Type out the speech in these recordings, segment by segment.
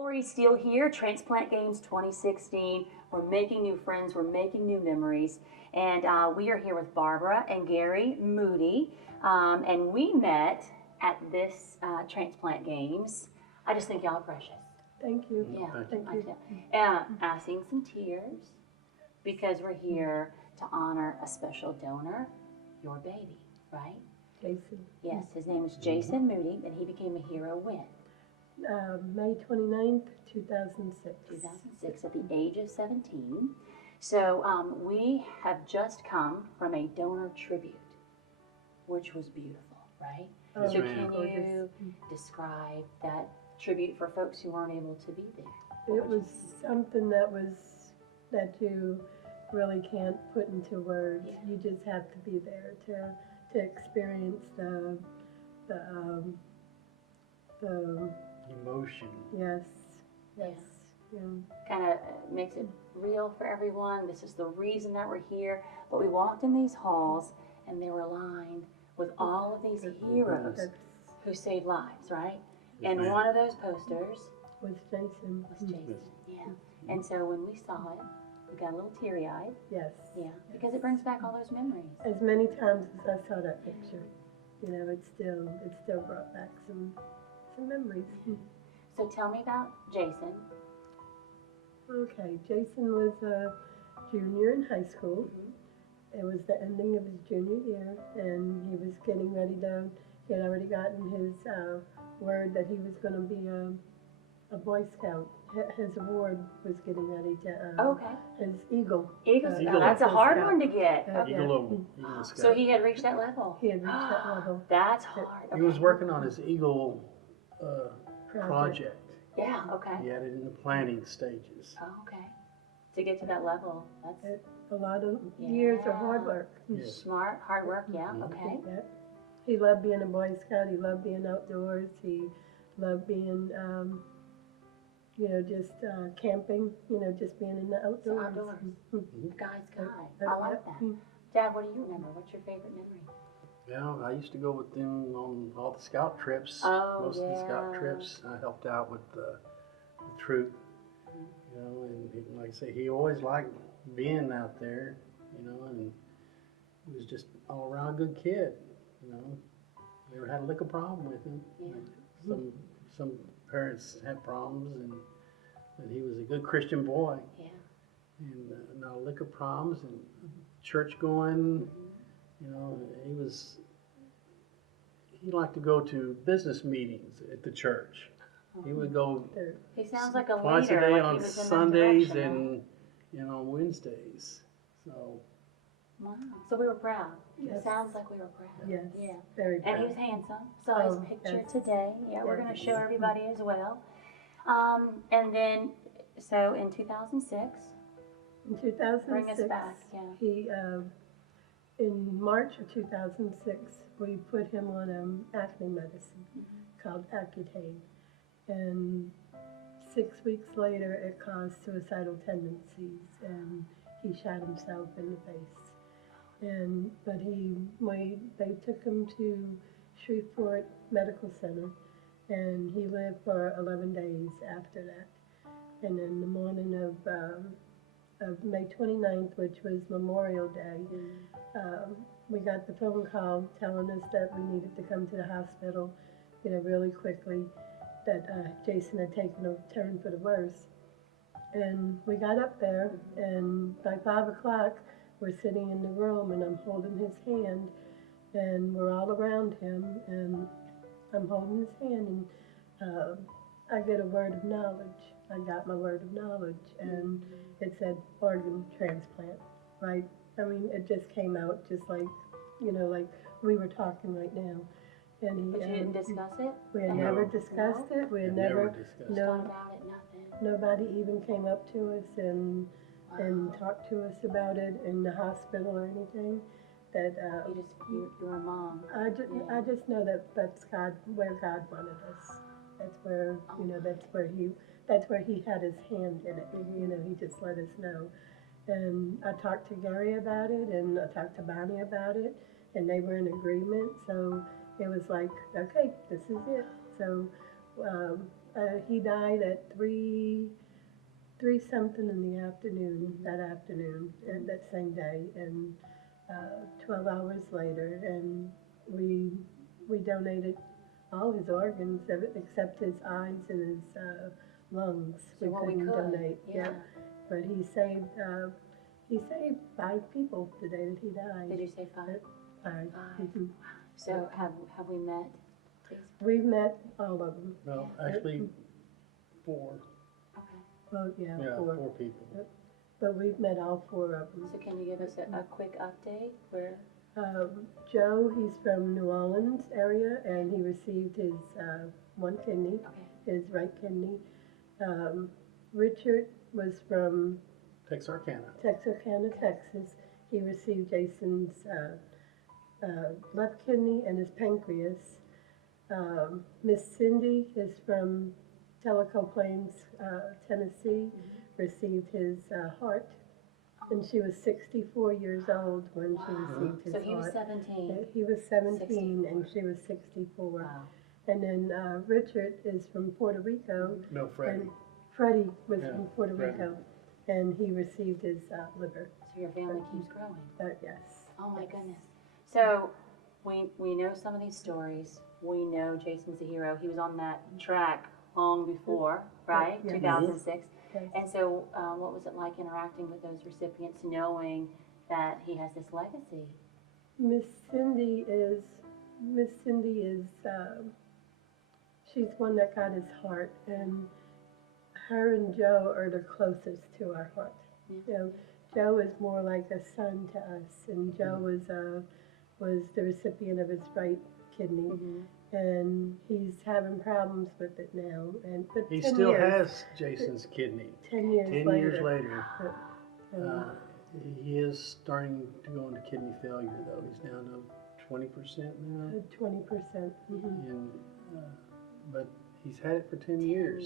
Lori's still here, Transplant Games 2016. We're making new friends, we're making new memories, and we are here with Barbara and Gary Moody, and we met at this Transplant Games. I just think y'all are precious. Thank you. Yeah, Thank you. I'm seeing some tears because we're here to honor a special donor, your baby, right? Jason. Yes, his name is Jason Moody, and he became a hero when? May 29th, 2006. 2006, at the age of 17. So we have just come from a donor tribute, which was beautiful, right? Oh, so yes, can gorgeous. you describe that tribute for folks who weren't able to be there? It was something that you really can't put into words. Yeah. You just have to be there to experience the emotion. yes. Yeah. Yeah. Kind of makes it real for everyone. This is the reason that we're here. But we walked in these halls, and they were lined with all of these heroes That's who saved lives, right? Yes, And ma'am. one of those posters with Jason. was Jason. Yeah. And so when we saw it, we got a little teary-eyed. Yes. Yeah, because it brings back all those memories. As many times as I saw that picture, you know, it still brought back some memories. So tell me about Jason. Okay, Jason was a junior in high school. It was the ending of his junior year, and he was getting ready he had already gotten his word that he was going to be a Boy Scout. His award was getting ready to, Okay. his Eagle. Eagle, Eagle. that's a hard Scout. one to get. Yeah. Eagle Scout. So he had reached that level. He had reached that level. That's hard. He Okay. was working on his Eagle project. Yeah, okay. He had it in the planning stages. Oh, okay. To get to that level, that's A lot of years of hard work. Yes. smart, hard work, yeah, Mhm. okay. Yeah. He loved being a Boy Scout. He loved being outdoors. He loved being, just camping. Just being in the So outdoors. outdoors. Mhm. Guy's guy. I like that. Mm. Dad, what do you remember? What's your favorite memory? Well, I used to go with them on all the scout trips. Oh, Most of the scout yeah. trips, I helped out with the troop. And like I say, he always liked being out there, and he was just all around good kid, Never had a lick of problem with him. Yeah. Some parents had problems, but he was a good Christian boy. Yeah. And not a lick of problems, and church going, he liked to go to business meetings at the church. He would go He sounds like a twice leader. a day like on he was in that Sundays direction, and on Wednesdays. So Wow. So we were proud. It Yes. sounds like we were proud. Yes. Yeah. Very proud. And he was handsome. Saw his Oh, picture yes. today. Yeah, we're Yes. going to show everybody as well. And then, so in 2006, In 2006, bring us back. Yeah. he, in March of 2006, we put him on acne medicine called Accutane. And 6 weeks later, it caused suicidal tendencies, and he shot himself in the face. But they took him to Shreveport Medical Center, and he lived for 11 days after that. And in the morning of May 29th, which was Memorial Day, we got the phone call telling us that we needed to come to the hospital, really quickly, that Jason had taken a turn for the worse. And we got up there, and by 5 o'clock, we're sitting in the room, and I'm holding his hand, and we're all around him, and I'm holding his hand, and I get a word of knowledge. I got my word of knowledge, and it said organ transplant, right? I mean, it just came out just like, like we were talking right now. And But you didn't discuss it? we had No. never discussed it. We had never, discussed. Thought no, about it? Nothing. nobody even came up to us and Wow. talked to us about it in the hospital or anything. That You're a mom. I just know that that's where God wanted us. That's where that's where he had his hand in it. He just let us know. And I talked to Gary about it, and I talked to Bonnie about it, and they were in agreement. So it was like, okay, this is it. So He died at 3 something in the afternoon, that afternoon, and that same day, and 12 hours later, and we donated all his organs except his eyes and his lungs. So what we couldn't could, donate. yeah. But he saved 5 people the day that he died. Did you say 5? 5. 5. Mhm. So have we met? Please. We've met all of them. Well, actually, 4. Okay. Well, yeah, Yeah, 4. 4 people. But we've met all 4 of them. So can you give us a quick update? Where? Joe, he's from New Orleans area, and he received his 1 kidney, Okay. his right kidney. Richard was from Texarkana. Texarkana, Texas. He received Jason's left kidney and his pancreas. Miss Cindy is from Tellico Plains, Tennessee, received his heart. And she was 64 years old when she received his So he was heart. 17. He was 17 and 64. she was 64. Wow. And then Richard is from Puerto Rico. No, Freddie. And Freddie was Yeah, from Puerto Freddie. Rico. And he received his liver. So your family keeps growing. Yes. Oh my Yes. goodness. So we know some of these stories. We know Jason's a hero. He was on that track long before, right? Yes. 2006. Yes. And so what was it like interacting with those recipients, knowing that he has this legacy? Miss Cindy is, she's one that got his heart, and her and Joe are the closest to our heart. Yeah. You know, Joe is more like a son to us, and Joe was the recipient of his right kidney, and he's having problems with it now. But He 10 still years, has Jason's kidney. 10 years 10 later. years later. um, He is starting to go into kidney failure, though. He's down to 20% now. 20%. And, but he's had it for 10 years.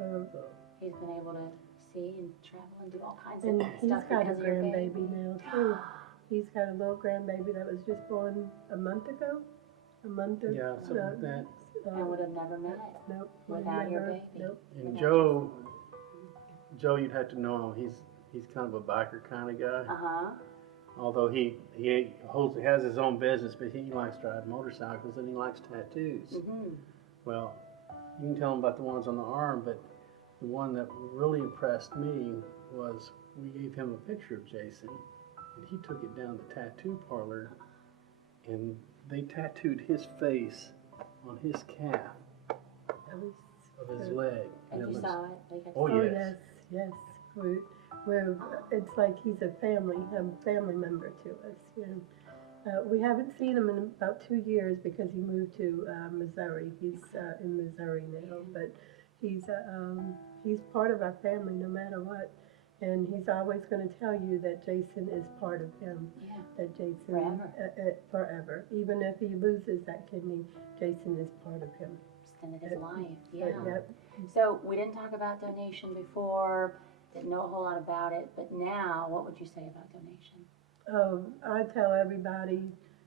Um, So, He's been able to see and travel and do all kinds And of he's stuff got a because of your grandbaby now too. He's got a little grandbaby that was just born a month ago. A month or yeah, something like that. I would have never met it Nope. without your never- baby. Nope. And Joe, you'd have to know him. He's kind of a biker kind of guy. Uh-huh. Although he has his own business, but he likes to ride motorcycles and he likes tattoos. Mm-hmm. Well, you can tell him about the ones on the arm, but the one that really impressed me was we gave him a picture of Jason, and he took it down to the tattoo parlor, and they tattooed his face on his calf That was- of his leg. And it you looks- saw it? Like Oh, Oh yes. yes, yes. It's like he's a family member to us. You know. We haven't seen him in about 2 years because he moved to Missouri. He's in Missouri now, but he's part of our family no matter what. And he's always going to tell you that Jason is part of him. Yeah. That Jason Forever. forever. Even if he loses that kidney, Jason is part of him. Extended his life. But, Yeah. yep. So we didn't talk about donation before, didn't know a whole lot about it, but now what would you say about donation? I tell everybody,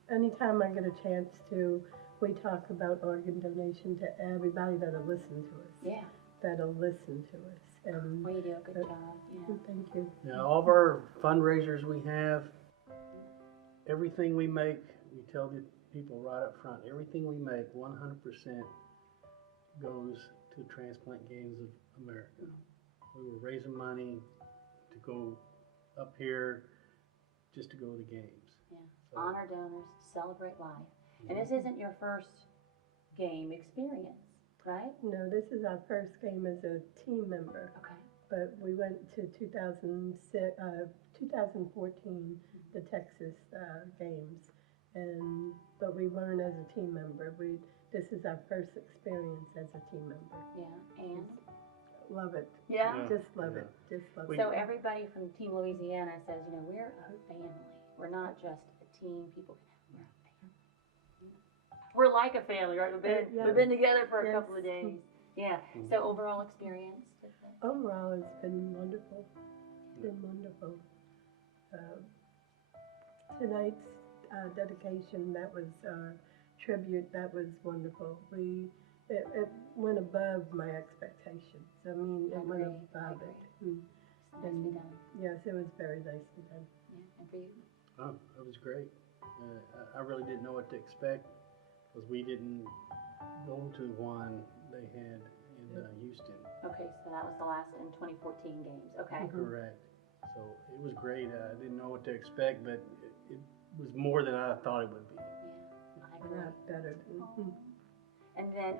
anytime I get a chance to, we talk about organ donation to everybody that'll listen to us. Yeah. That'll listen to us. And Well, you do a good job. Yeah. thank you. Now, all of our fundraisers we have, everything we make, we tell the people right up front, everything we make, 100% goes to Transplant Games of America. We were raising money to go up here just to go to the games. Yeah. So- Honor donors, celebrate life. And this isn't your first game experience, right? No, this is our first game as a team member, Okay. but we went to 2014, the Texas games, but we weren't as a team member. This is our first experience as a team member. Yeah. And? Love it. Yeah. Yeah. Just love Yeah. it. Just love We- it. So everybody from Team Louisiana says, you know, we're a family. We're not just a team. People can have, we're a family. We're like a family, right? Yeah. We've been together for a Yes. couple of days. Yeah. So overall experience. Overall, it's been wonderful. It's been wonderful. Tonight's dedication, that was our tribute, that was wonderful. We it went above my expectations. I mean, it went Agree, I above agree. it. And, It's nicely done. yes, it was very nicely done. Yeah, and for you? Oh, it was great. I really didn't know what to expect because we didn't go to the one they had in Houston. Okay, so that was the last in 2014 games. Okay. Correct. So it was great. I didn't know what to expect, but it was more than I thought it would be. Yeah, I A agree. lot better. And then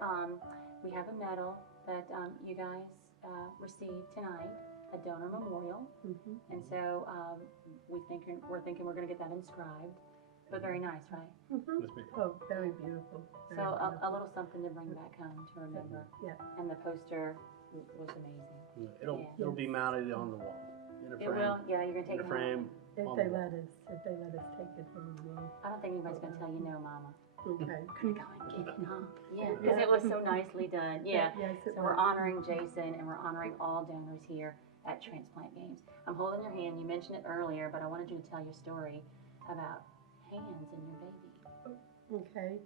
we have a medal that you guys received tonight, a donor memorial. And so we're thinking we're going to get that inscribed. But very nice, right? Yes, ma'am. Oh, very beautiful. So a little something to bring back home to remember. Yeah. And the poster was amazing. It'll be mounted on the wall in a It frame. will. Yeah, you're going to take In it a frame. If on they the wall. let us take it home, I don't think anybody's going to tell you no, Mama. okay. Go and get it, huh? Yeah, because it was so nicely done. Yeah. Yes, it So we're was. honoring Jason and we're honoring all donors here at Transplant Games. I'm holding your hand. You mentioned it earlier, but I wanted you to tell your story about hands and your baby. Okay.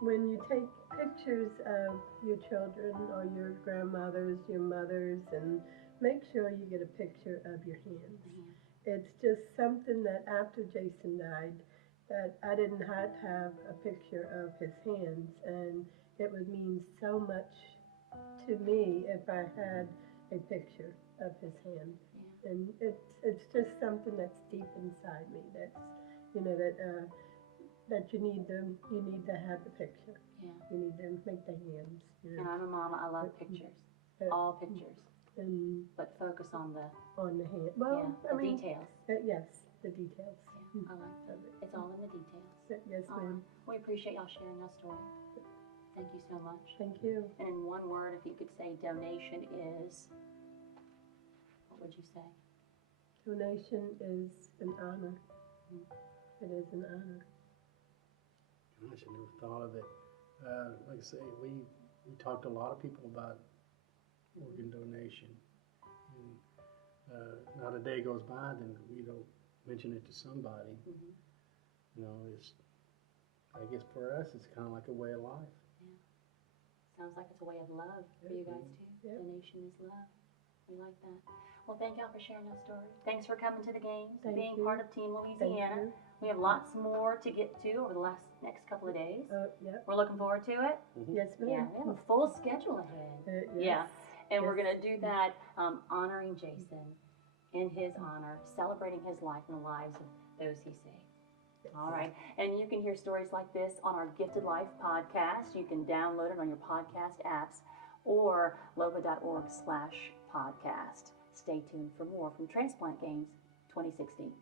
When you take pictures of your children or your grandmothers, your mothers, and make sure you get a picture of your hands. It's just something that after Jason died, that I didn't have to have a picture of his hands, and it would mean so much to me if I had a picture of his hand. Yeah. And it's just something that's deep inside me. That's that you need to have the picture. Yeah. You need to make the hands. And I'm a mama. I love pictures. Uh, All pictures. And But focus on the on the hand. yeah, Well, the I mean, details. yes, the details. Yeah, I like that. Of it. It's all in the details. Yes, All right. ma'am. We appreciate y'all sharing your story. Thank you so much. Thank you. And in one word, if you could say donation is, what would you say? Donation is an honor. It is an honor. Gosh, I never thought of it. Like I say, we talked to a lot of people about organ donation. And not a day goes by then we don't mention it to somebody. You know, I guess for us, it's kind of like a way of life. Sounds like it's a way of love for you guys too. Yep. Donation is love. We like that. Well, thank y'all for sharing that story. Thanks for coming to the games, Thank being you. part of Team Thank Louisiana. you. We have lots more to get to over the next couple of days. Yep. We're looking forward to it. Yes, Yeah, ma'am. we have a full schedule ahead. Yes. Yeah, and we're Yes. going to do that honoring Jason in his honor, celebrating his life and the lives of those he saved. All right, and you can hear stories like this on our Gifted Life podcast. You can download it on your podcast apps or logo.org/podcast. Stay tuned for more from Transplant Games 2016.